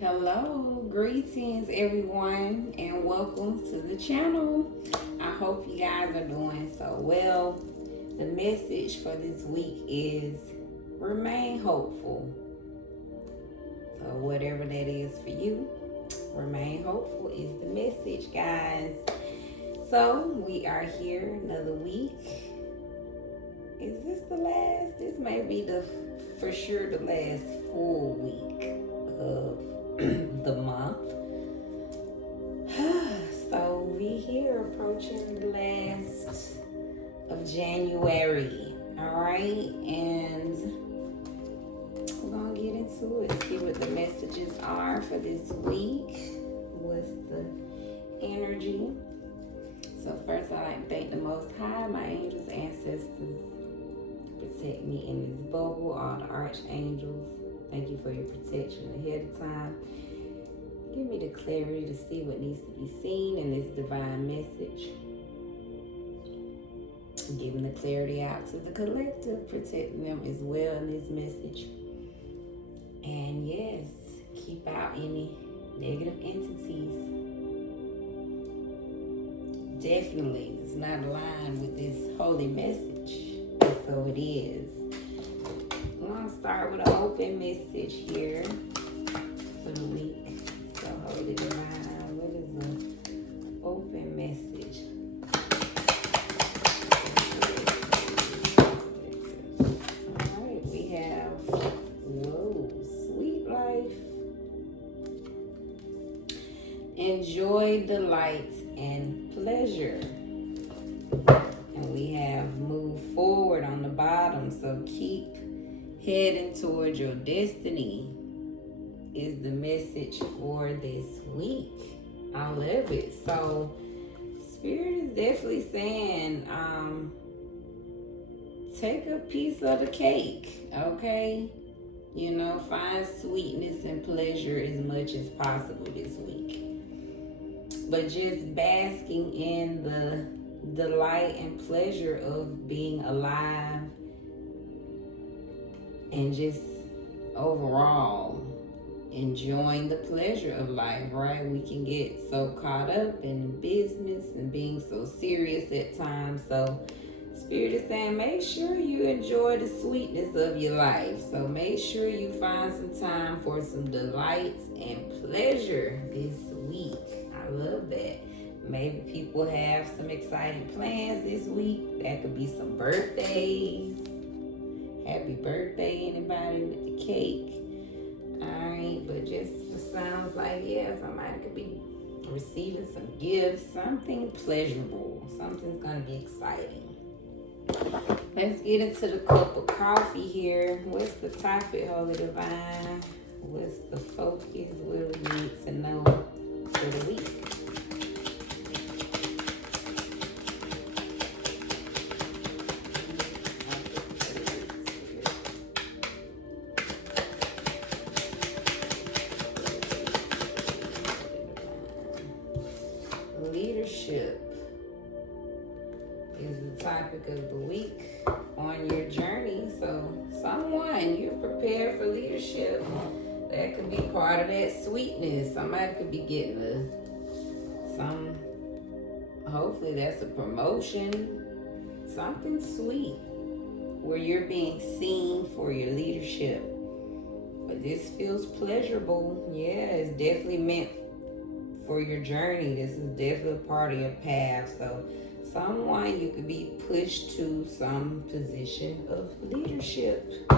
Hello, greetings everyone, and welcome to the channel. I hope you guys are doing so well. The message for this week is remain hopeful. So, whatever that is for you, remain hopeful is the message, guys. So, we are here another week. Is this the last? This may be for sure the last full week of the month. So we here approaching the last of January. Alright, and we're gonna get into it, see what the messages are for this week. What's the energy? So first I like to thank the Most High, my angels, ancestors, protect me in this bubble, all the archangels. Thank you for your protection ahead of time. Give me the clarity to see what needs to be seen in this divine message. Giving the clarity out to the collective, protecting them as well in this message. And yes, keep out any negative entities. Definitely it's not aligned with this holy message. So it is. I'm going to start with an open message here for the week. So, Holy Divine, what is the open message? Alright, we have, sweet life. Enjoy delight and pleasure. And we have move forward on the bottom, so keep heading towards your destiny is the message for this week. I love it. So Spirit is definitely saying, take a piece of the cake, okay? You know, find sweetness and pleasure as much as possible this week. But just basking in the delight and pleasure of being alive and just overall enjoying the pleasure of life, right? We can get so caught up in business and being so serious at times. So Spirit is saying, make sure you enjoy the sweetness of your life. So make sure you find some time for some delights and pleasure this week. I love that. Maybe people have some exciting plans this week. That could be some birthdays. Happy birthday, anybody with the cake. Alright, but just sounds like, yeah, somebody could be receiving some gifts, something pleasurable. Something's going to be exciting. Let's get into the cup of coffee here. What's the topic, Holy Divine? What's the focus? What do we need to know for the week? Leadership is the topic of the week on your journey. So someone, you're prepared for leadership. That could be part of that sweetness. Somebody could be getting hopefully that's a promotion, something sweet where you're being seen for your leadership. But this feels pleasurable. Yeah, it's definitely meant for your journey. This is definitely part of your path. So someone, you could be pushed to some position of leadership.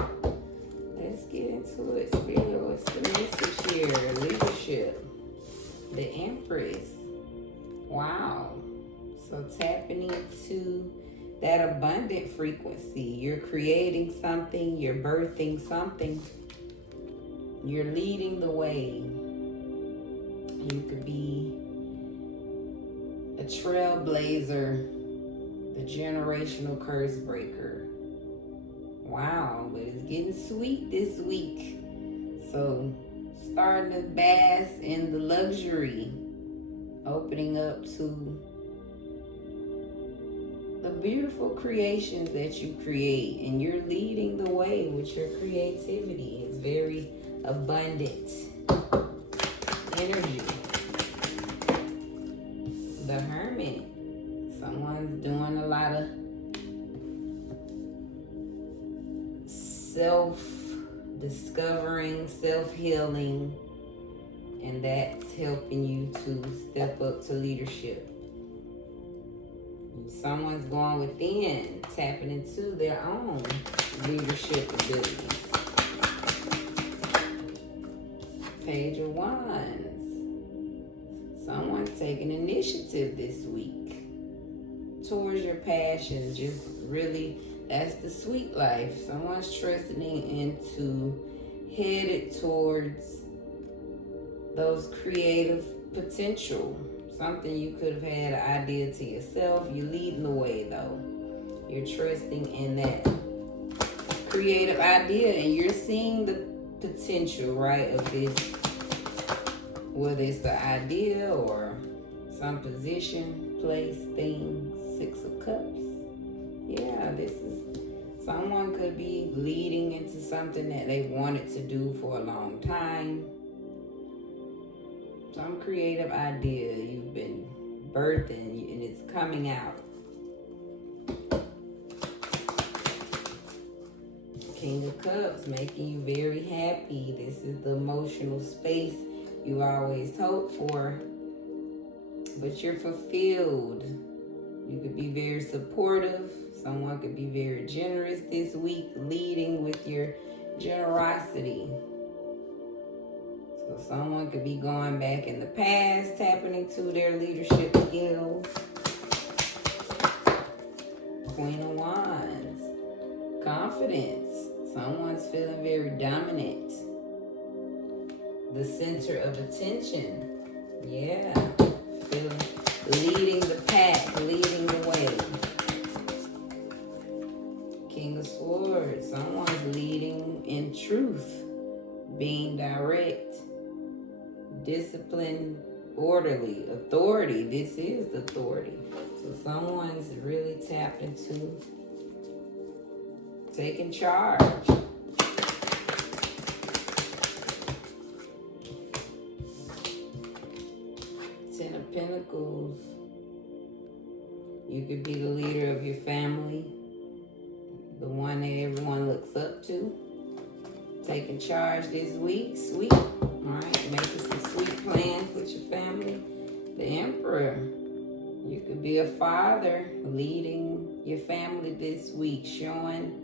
Let's get into it. Spirit, what's the message here? Leadership. The Empress. Wow. So tapping into that abundant frequency. You're creating something. You're birthing something. You're leading the way. You could be a trailblazer, the generational curse breaker. Wow, but it's getting sweet this week. So starting to bask in the luxury, opening up to the beautiful creations that you create, and you're leading the way with your creativity. It's very abundant. energy. The Hermit. Someone's doing a lot of self-discovering, self-healing, and that's helping you to step up to leadership. Someone's going within, tapping into their own leadership abilities. Page of Wands. Someone's taking initiative this week towards your passions. Just really, that's the sweet life. Someone's trusting into, headed towards those creative potential. Something you could have had an idea to yourself. You're leading the way though. You're trusting in that creative idea and you're seeing the potential, right, of this, whether it's the idea or some position, place, thing. 6 of Cups. Yeah, this is, someone could be leading into something that they wanted to do for a long time. Some creative idea you've been birthing and it's coming out. King of Cups, making you very happy. This is the emotional space you always hope for, but you're fulfilled. You could be very supportive. Someone could be very generous this week, leading with your generosity. So someone could be going back in the past, tapping into their leadership skills. Queen of Wands, confidence. Someone's feeling very dominant. The center of attention. Yeah, feeling, leading the pack, leading the way. King of Swords, someone's leading in truth, being direct, disciplined, orderly, authority. This is the authority. So someone's really tapped into taking charge. Ten of Pentacles. You could be the leader of your family, the one that everyone looks up to. Taking charge this week, sweet. All right, making some sweet plans with your family. The Emperor. You could be a father leading your family this week, showing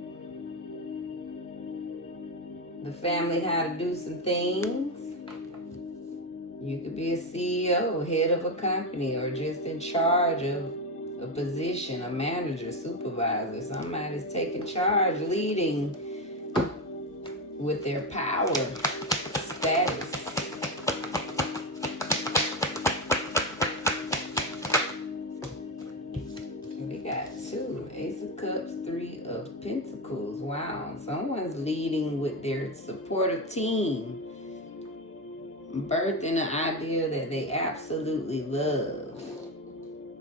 the family how to do some things. You could be a CEO, head of a company, or just in charge of a position, a manager, supervisor. Somebody's taking charge, leading with their power, status. We got 2, Ace of Cups, 3 of Pentacles. Wow, someone's leading with their supportive team, birthing an idea that they absolutely love.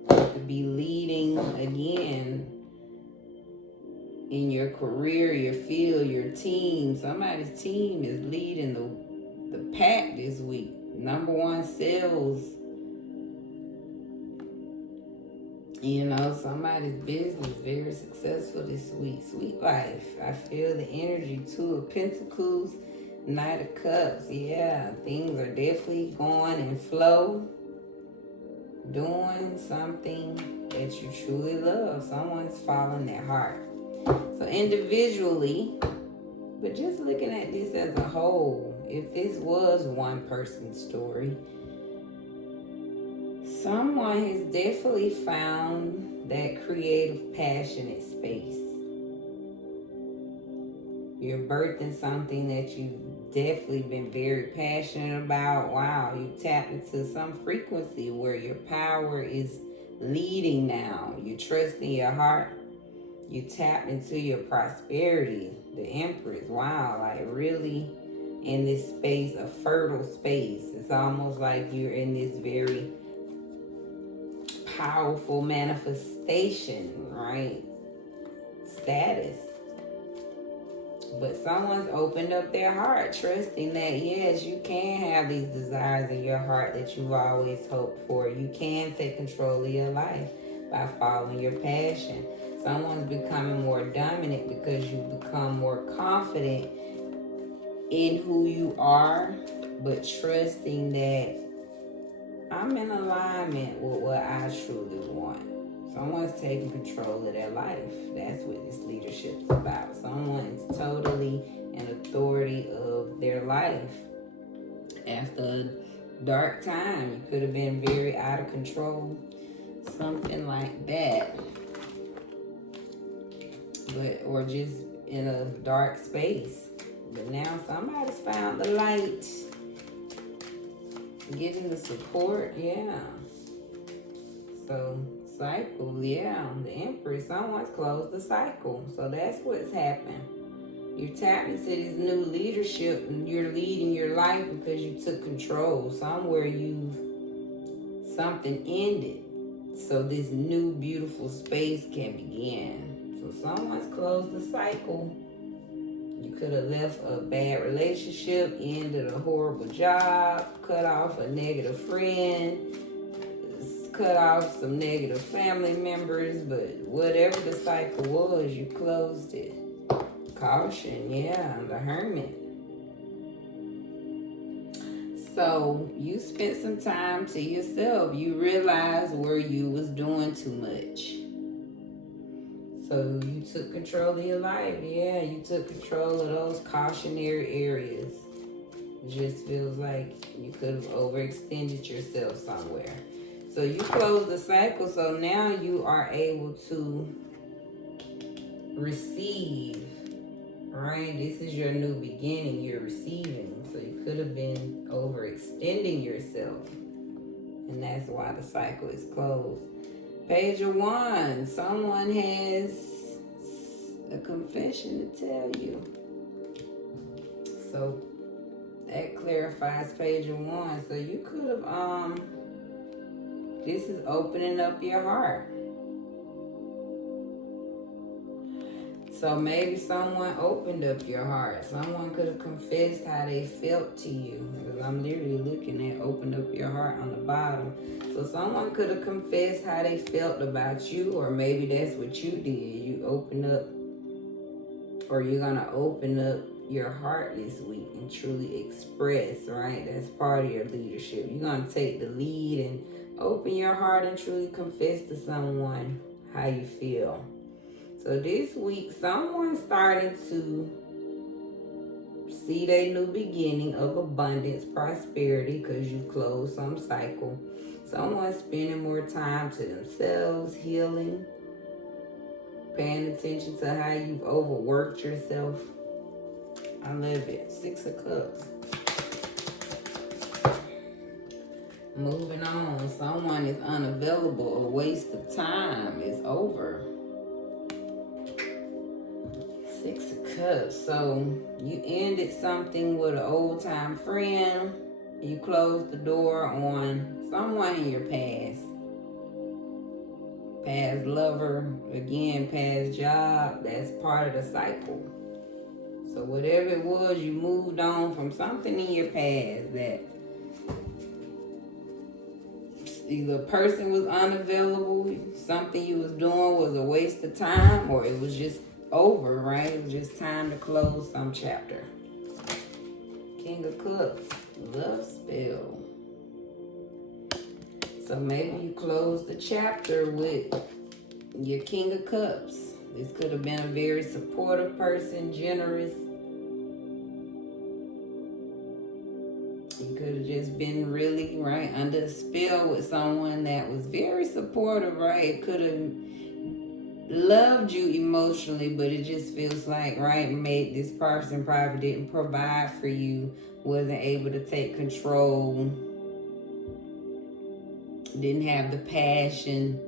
To be leading again in your career, your field, your team. Somebody's team is leading the pack this week. Number 1 sales. You know, somebody's business very successful this week. Sweet life. I feel the energy. 2 of Pentacles, Knight of Cups. Yeah, things are definitely going in flow. Doing something that you truly love. Someone's following their heart. So individually, but just looking at this as a whole, if this was one person's story, someone has definitely found that creative, passionate space. You're birthing something that you've definitely been very passionate about. Wow, you tapped into some frequency where your power is leading now. You trust in your heart. You tap into your prosperity. The Empress. Wow, like really in this space, a fertile space. It's almost like you're in this very powerful manifestation, right? Status. But someone's opened up their heart, trusting that, yes, you can have these desires in your heart that you've always hoped for. You can take control of your life by following your passion. Someone's becoming more dominant because you become more confident in who you are, but trusting that I'm in alignment with what I truly want. Someone's taking control of their life. That's what this leadership's about. Someone's totally in authority of their life. After a dark time, you could have been very out of control. Something like that. Or just in a dark space. But now somebody's found the light. Getting the support, yeah. So, cycle, yeah. The Empress, someone's closed the cycle. So that's what's happened. You're tapping into this new leadership and you're leading your life because you took control. Somewhere something ended. So this new beautiful space can begin. So someone's closed the cycle. You could have left a bad relationship, ended a horrible job, cut off a negative friend, cut off some negative family members, but whatever the cycle was, you closed it. Caution, yeah, the Hermit. So you spent some time to yourself. You realized where you was doing too much. So you took control of your life. Yeah, you took control of those cautionary areas. It just feels like you could have overextended yourself somewhere. So you closed the cycle, so now you are able to receive, right? This is your new beginning. You're receiving. So you could have been overextending yourself. And that's why the cycle is closed. Page of Wands. Someone has a confession to tell you. So that clarifies Page of Wands. So you could have, this is opening up your heart. So maybe someone opened up your heart. Someone could have confessed how they felt to you. Because I'm literally looking at open up your heart on the bottom. So someone could have confessed how they felt about you, or maybe that's what you did. You open up, or you're going to open up your heart this week and truly express, right? That's part of your leadership. You're going to take the lead and open your heart and truly confess to someone how you feel. So this week, someone started to see their new beginning of abundance, prosperity, because you closed some cycle. Someone's spending more time to themselves, healing, paying attention to how you've overworked yourself. I love it. 6 of Cups. Moving on. Someone is unavailable. A waste of time is over. 6 of Cups. So you ended something with an old time friend. You closed the door on someone in your past. Past lover, again, past job. That's part of the cycle. So whatever it was, you moved on from something in your past that either a person was unavailable, something you was doing was a waste of time, or it was just over, right? It was just time to close some chapter. King of Cups, love spell. So maybe you closed the chapter with your King of Cups. This could have been a very supportive person, generous. You could have just been really, right, under a spell with someone that was very supportive, right? Could have loved you emotionally, but it just feels like, right, made this person probably didn't provide for you, wasn't able to take control, didn't have the passion,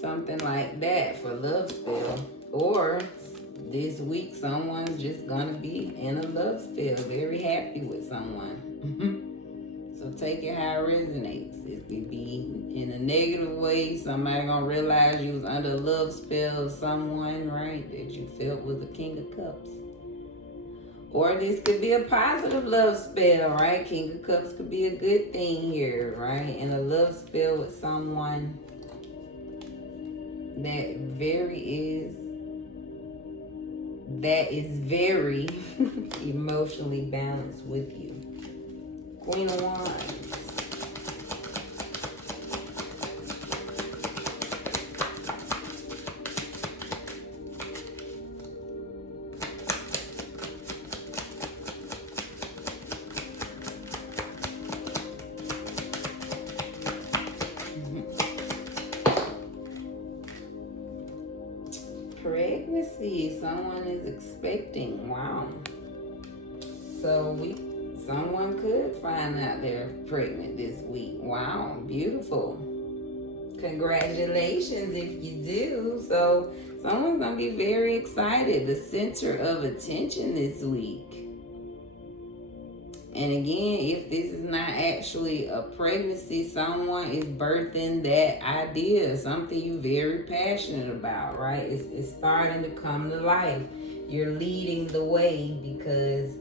something like that for love spell. Or this week, someone's just gonna be in a love spell, very happy with someone. So take it how it resonates. It could be in a negative way. Somebody gonna realize you was under a love spell of someone, right, that you felt was a King of Cups. Or this could be a positive love spell, right? King of Cups could be a good thing here, right? And a love spell with someone that is very emotionally balanced with you. Queen of Wands. Pregnancy, someone is expecting. Wow. So someone could find out they're pregnant this week. Wow, beautiful. Congratulations if you do. So someone's gonna be very excited. The center of attention this week. And again, if this is not actually a pregnancy, someone is birthing that idea, something you're very passionate about, right? It's starting to come to life. You're leading the way because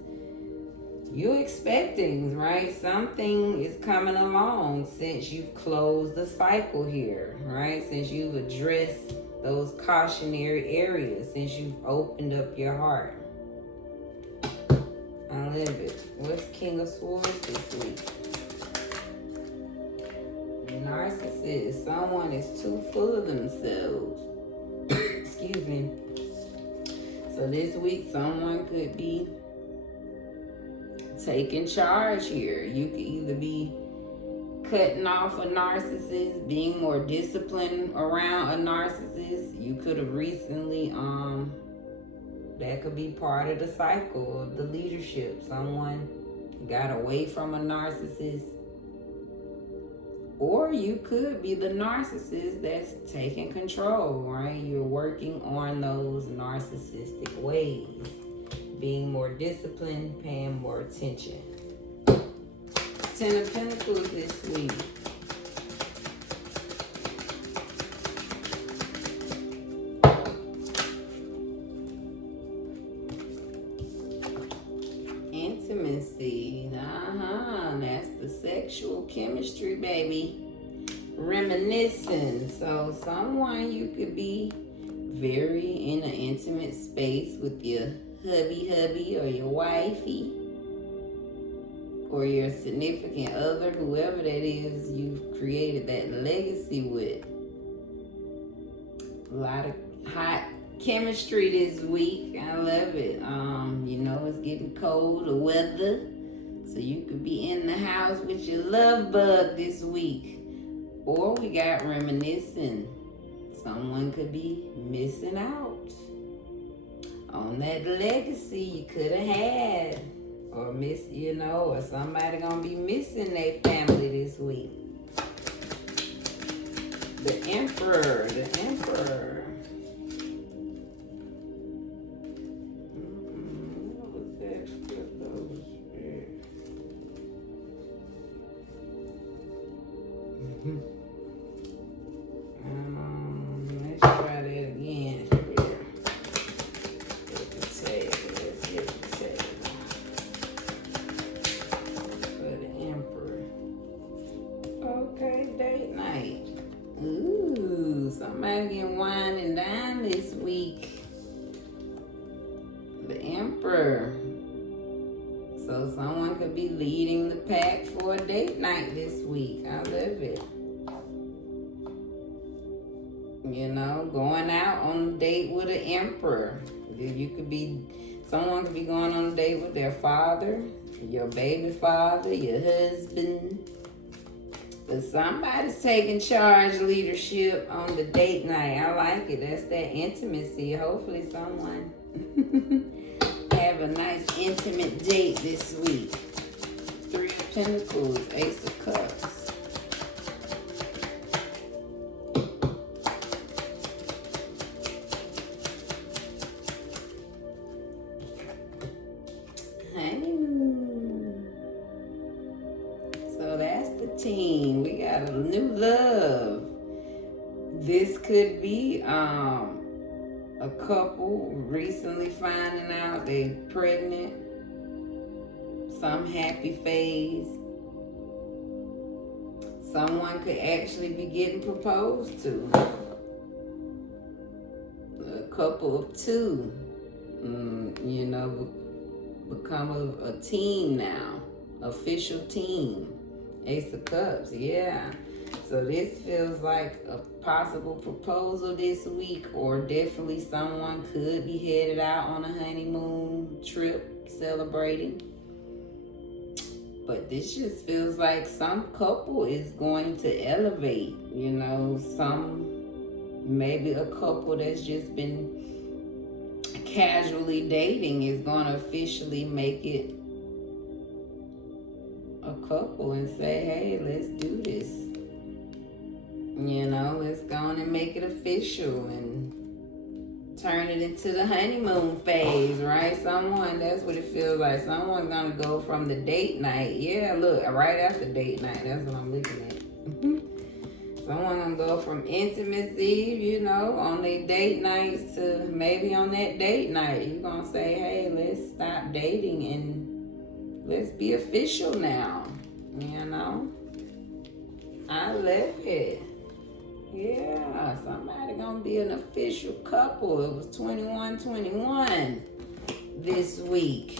you're expecting, right? Something is coming along since you've closed the cycle here, right? Since you've addressed those cautionary areas, since you've opened up your heart. I love it. What's King of Swords this week? Narcissist. Someone is too full of themselves. Excuse me. So this week, someone could be taking charge here. You could either be cutting off a narcissist, being more disciplined around a narcissist. You could have recently, that could be part of the cycle of the leadership. Someone got away from a narcissist. Or you could be the narcissist that's taking control, right? You're working on those narcissistic ways. Being more disciplined, paying more attention. 10 of Pentacles this week. Intimacy. That's the sexual chemistry, baby. Reminiscing. So someone you could be very in an intimate space with your hubby or your wifey or your significant other, whoever that is you've created that legacy with. A lot of hot chemistry this week. I love it. It's getting cold, the weather, so you could be in the house with your love bug this week. Or we got reminiscing. Someone could be missing out on that legacy you could have had, or or somebody gonna be missing their family this week. The Emperor. What was that? Let's try that again. Date night. Ooh, somebody getting wine and dine this week. The Emperor. So someone could be leading the pack for a date night this week. I love it. Going out on a date with an Emperor. Someone could be going on a date with their father, your baby father, your husband. But somebody's taking charge, leadership on the date night. I like it. That's that intimacy. Hopefully someone have a nice intimate date this week. 3 of Pentacles, Ace of Cups. So that's the team. We got a new love. This could be a couple recently finding out they pregnant. Some happy phase. Someone could actually be getting proposed to. A couple of two. Become a team now. Official team. Ace of Cups, yeah. So this feels like a possible proposal this week, or definitely someone could be headed out on a honeymoon trip celebrating. But this just feels like some couple is going to elevate, maybe a couple that's just been casually dating is going to officially make it a couple and say, hey, let's do this. Let's go on and make it official and turn it into the honeymoon phase, right? That's what it feels like. Someone's going to go from the date night. Yeah, look, right after date night. That's what I'm looking at. Someone going to go from intimacy, on their date nights to maybe on that date night. You're going to say, hey, let's stop dating and let's be official now. I love it. Yeah, somebody gonna be an official couple. It was 21-21 this week.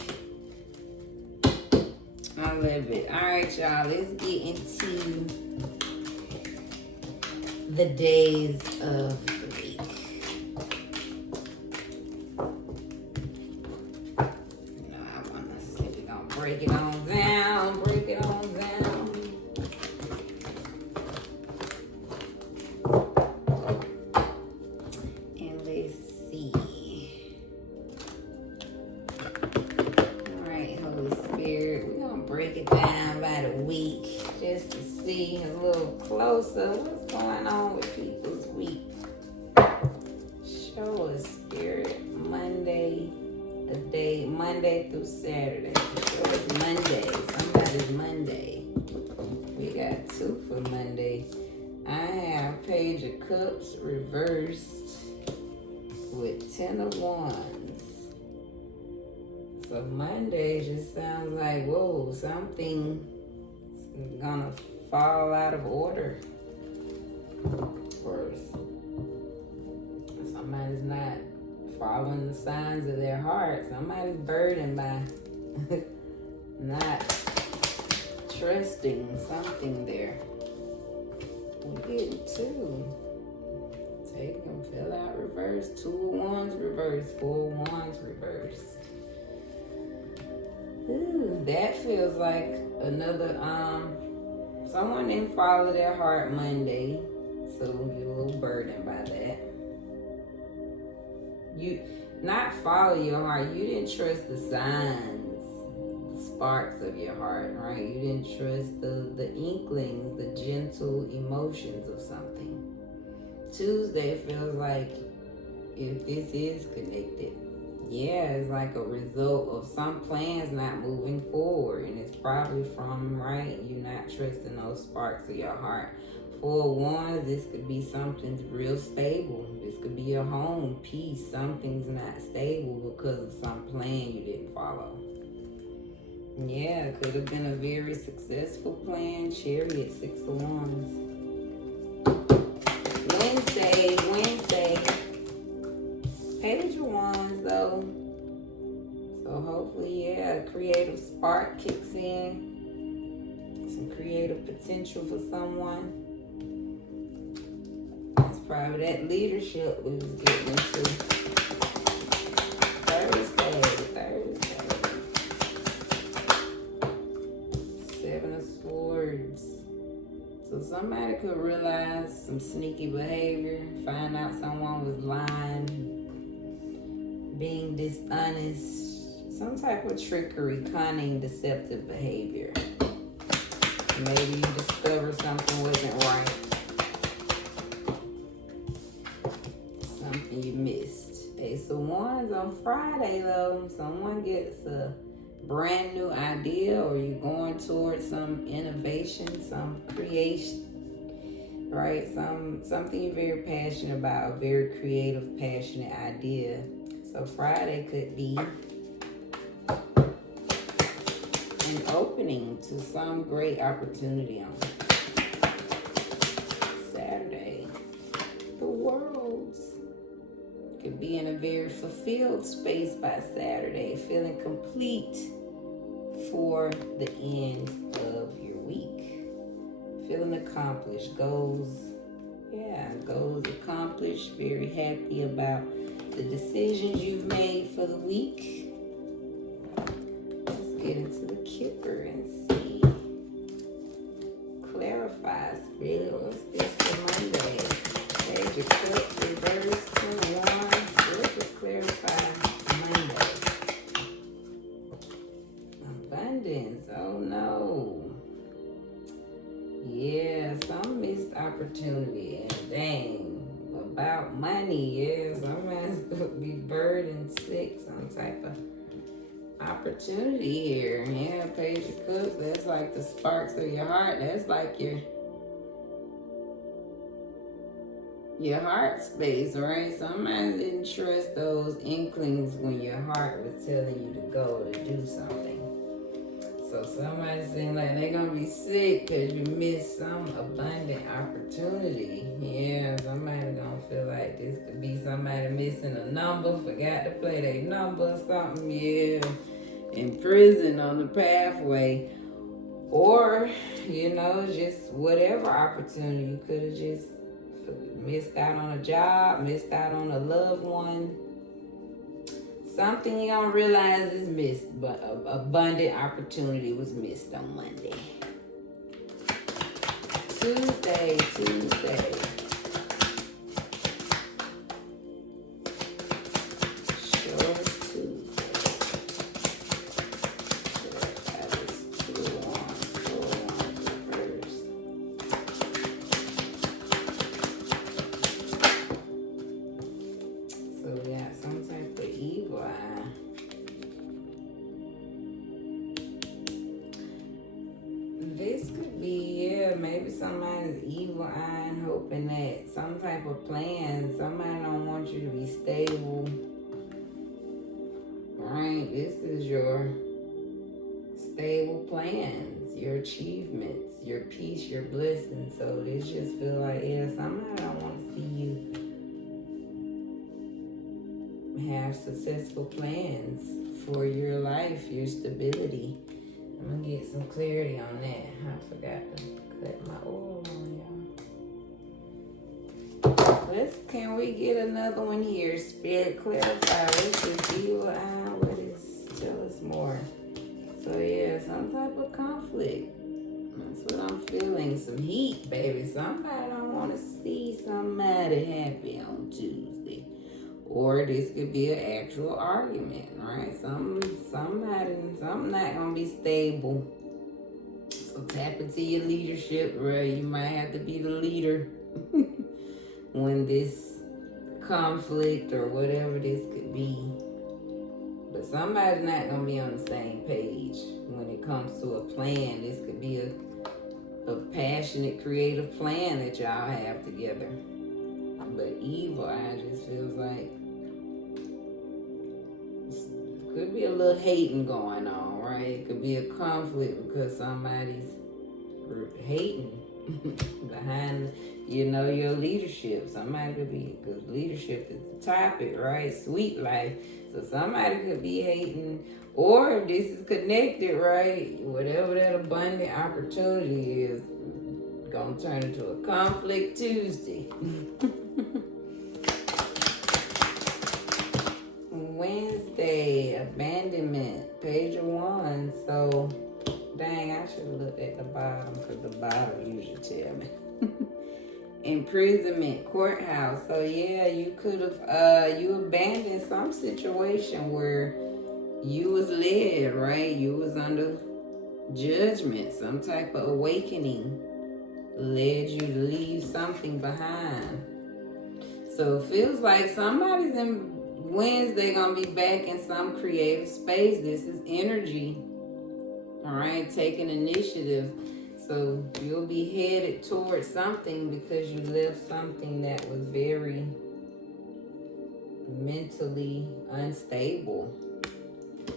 I love it. All right, y'all, let's get into the days of the week. I wanna see, we're gonna break it on down. Closer. What's going on with people's week? Show us, Spirit. Monday through Saturday. Show us Monday. Somebody's Monday. We got two for Monday. I have Page of Cups reversed with 10 of Wands. So Monday just sounds like, whoa, something is gonna fall out of order. Or somebody's not following the signs of their heart. Somebody's burdened by not trusting something there. We're getting two. Take them, fill out reverse. 2 of Wands reverse. 4 of Wands reverse. Ooh, that feels like another someone didn't follow their heart Monday, so you're a little burdened by that. You not follow your heart, you didn't trust the signs, the sparks of your heart, right? You didn't trust the inklings, the gentle emotions of something. Tuesday feels like if this is connected, yeah, it's like a result of some plans not moving forward, and it's probably from, right, you not trusting those sparks of your heart. 4 of Wands, this could be something real stable. This could be your home, peace. Something's not stable because of some plan you didn't follow. Yeah, it could have been a very successful plan. Chariot, 6 of Wands. Wednesday. Page of Wands, though. So hopefully, yeah, a creative spark kicks in. Some creative potential for someone. That's probably that leadership we was getting into. Thursday. 7 of Swords. So somebody could realize some sneaky behavior, find out someone was lying, being dishonest, some type of trickery, cunning, deceptive behavior. Maybe you discover something wasn't right. Something you missed. Ace of Wands on Friday, though. Someone gets a brand new idea, or you're going towards some innovation, some creation, right? Something you're very passionate about, a very creative, passionate idea. So Friday could be an opening to some great opportunity. On Saturday, the world could be in a very fulfilled space by Saturday, feeling complete for the end of your week. Feeling accomplished, goals accomplished, very happy about the decisions you've made for the week. Let's get into the Kipper and see. Clarifies, really, what's this for Monday? Page of Cups, reverse, 21. Let's just clarify Monday. Abundance, oh no. Yeah, some missed opportunity. And dang, about money, yeah, somebody's gonna be burdened sick, some type of opportunity here. Yeah, Page of Cups, that's like the sparks of your heart. That's like your heart space, right? Somebody didn't trust those inklings when your heart was telling you to go to do something. So somebody's saying like they're gonna be sick because you missed some abundant opportunity. Yeah, somebody gonna feel like this could be somebody missing a number, forgot to play their number or something, yeah. In prison on the pathway. Or, just whatever opportunity. You could have just missed out on a job, missed out on a loved one. Something you don't realize is missed, but abundant opportunity was missed on Monday. Tuesday. Maybe somebody's evil eyeing, hoping that some type of plan, somebody don't want you to be stable. Right? This is your stable plans, your achievements, your peace, your blessings. So this just feel like, somebody don't want to see you have successful plans for your life, your stability. I'm gonna get some clarity on that. I forgot to cut my oil on, y'all. Can we get another one here? Spirit clarify. What's this evil eye? Tell us more. So yeah, some type of conflict. That's what I'm feeling. Some heat, baby. Somebody don't want to see somebody happy on Tuesday. Or this could be an actual argument, right? Something not gonna be stable. So tap into your leadership, right? You might have to be the leader when this conflict or whatever this could be. But somebody's not gonna be on the same page when it comes to a plan. This could be a passionate, creative plan that y'all have together. But evil eye just feels like could be a little hating going on, right? It could be a conflict because somebody's hating behind, your leadership. Somebody could be, because leadership is the topic, right? Sweet life. So somebody could be hating, or if this is connected, right? Whatever that abundant opportunity is, gonna turn into a conflict Tuesday. Wednesday, abandonment, page of 1. So, dang, I should have looked at the bottom because the bottom usually tell me. Imprisonment, courthouse. So yeah, you could have, you abandoned some situation where you was led, right? You was under judgment, some type of awakening led you to leave something behind. So it feels like somebody's Wednesday gonna be back in some creative space. This is energy. All right, taking initiative. So you'll be headed towards something because you left something that was very mentally unstable.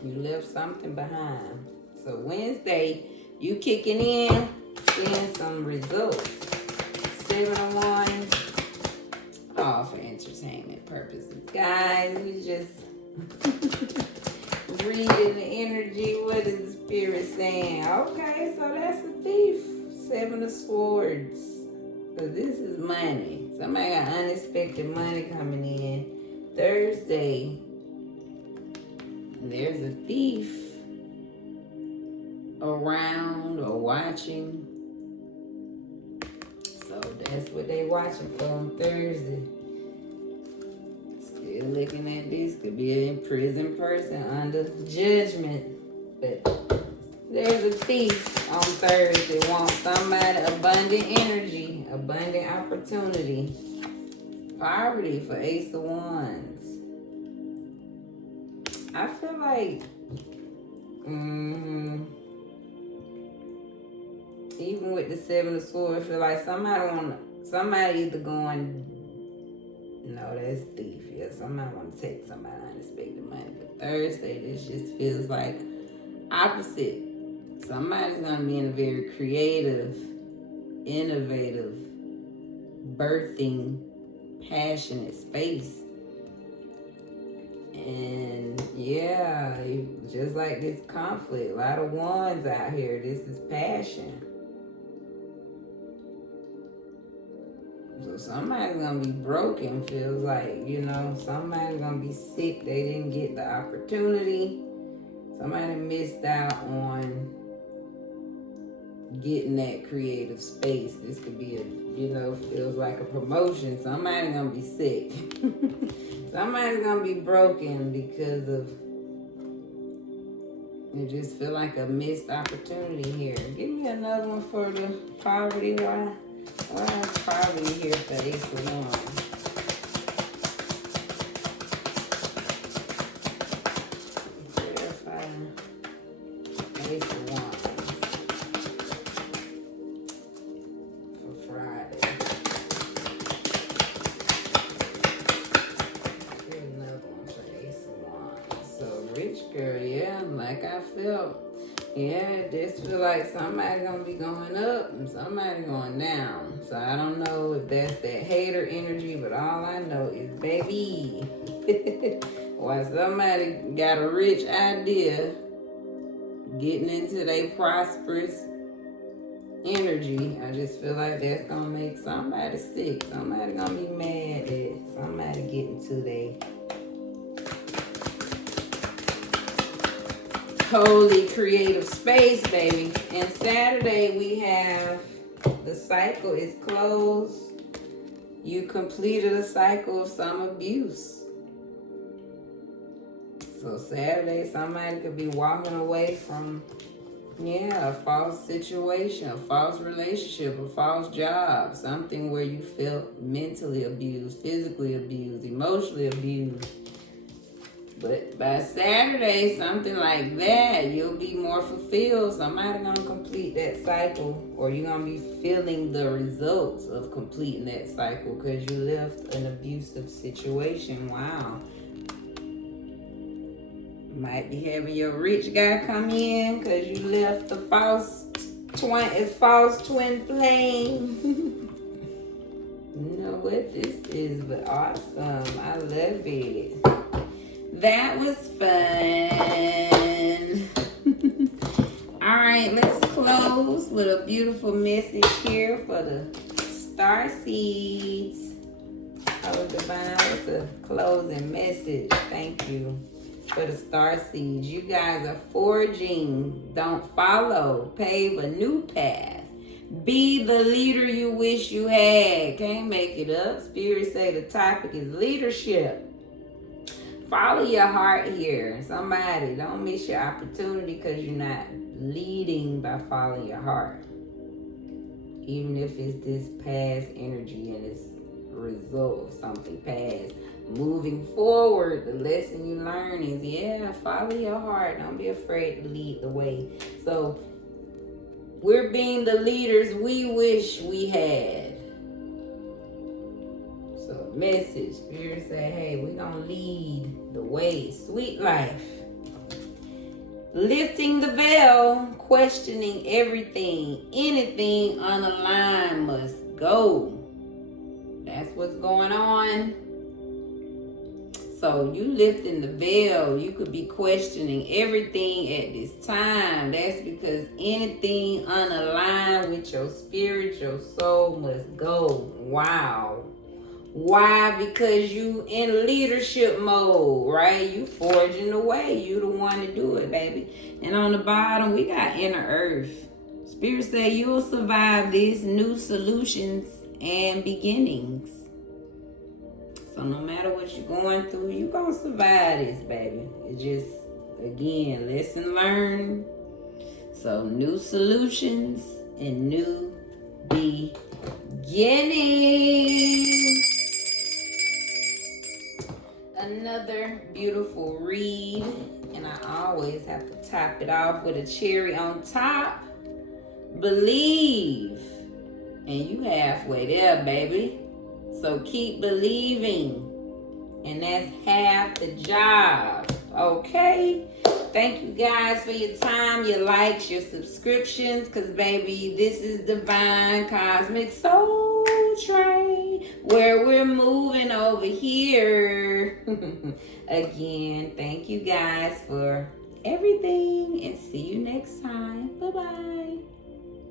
You left something behind. So Wednesday, you kicking in, seeing some results. 7 of Wands, all for entertainment purposes. Guys, we just reading the energy. What is the spirit saying? Okay, so that's a thief. 7 of Swords. So this is money. Somebody got unexpected money coming in. Thursday, there's a thief around or watching. So that's what they watching for on Thursday. Still looking at this. Could be an imprisoned person under judgment. But there's a thief on Thursday. Want somebody, abundant energy, abundant opportunity. Poverty for Ace of Wands. I feel like even with the 7 of Swords, I feel like somebody either going, no, that's thief. Yeah, somebody want to take somebody unexpected money. But Thursday, this just feels like opposite. Somebody's going to be in a very creative, innovative, birthing, passionate space. And yeah, just like this conflict, a lot of wands out here. This is passion. So somebody's gonna be broken, feels like, somebody's gonna be sick. They didn't get the opportunity. Somebody missed out on getting that creative space. This could be feels like a promotion. Somebody's gonna be sick. Somebody's gonna be broken because of, you just feel like a missed opportunity here. Give me another one for the poverty. Why is poverty here for Ace of Wands? Verify Ace of Wands for Friday. Rich girl, yeah, like I felt. Yeah, this feel like somebody gonna be going up and somebody going down. So I don't know if that's that hater energy, but all I know is, baby, while somebody got a rich idea, getting into their prosperous energy, I just feel like that's gonna make somebody sick. Somebody gonna be mad at somebody getting to their holy creative space, baby. And Saturday we have the cycle is closed. You completed a cycle of some abuse. So Saturday somebody could be walking away from a false situation, a false relationship, a false job, something where you felt mentally abused, physically abused, emotionally abused. But by Saturday, something like that, you'll be more fulfilled. Somebody's going to complete that cycle, or you're going to be feeling the results of completing that cycle because you left an abusive situation. Wow. Might be having your rich guy come in because you left the false twin flame. You know what this is, but awesome. I love it. That was fun. All right, let's close with a beautiful message here for the star seeds. Oh, Divine, what's a closing message? Thank you for the star seeds. You guys are forging. Don't follow. Pave a new path. Be the leader you wish you had. Can't make it up. Spirit say the topic is leadership. Follow your heart here. Somebody, don't miss your opportunity because you're not leading by following your heart. Even if it's this past energy and it's a result of something past. moving forward, the lesson you learn is, yeah, follow your heart. Don't be afraid to lead the way. So we're being the leaders we wish we had. So message, Spirit say, hey, we're going to lead the way. Sweet life. Lifting the veil, questioning everything, anything unaligned must go. That's what's going on. So you lifting the veil, you could be questioning everything at this time. That's because anything unaligned with your spirit, your soul must go. Wow. Why? Because you in leadership mode, right? You forging the way. You the one to do it, baby. And on the bottom, we got inner earth. Spirit say you'll survive these new solutions and beginnings. So no matter what you're going through, you're going to survive this, baby. It just, again, lesson learned. So new solutions and new beginnings. Another beautiful read. And I always have to top it off with a cherry on top. Believe. And you halfway there, baby. So keep believing. And that's half the job. Okay? Thank you guys for your time, your likes, your subscriptions. Because, baby, this is Divine Cosmic Soul Train. Where we're moving over here. Again, thank you guys for everything. And see you next time. Bye-bye.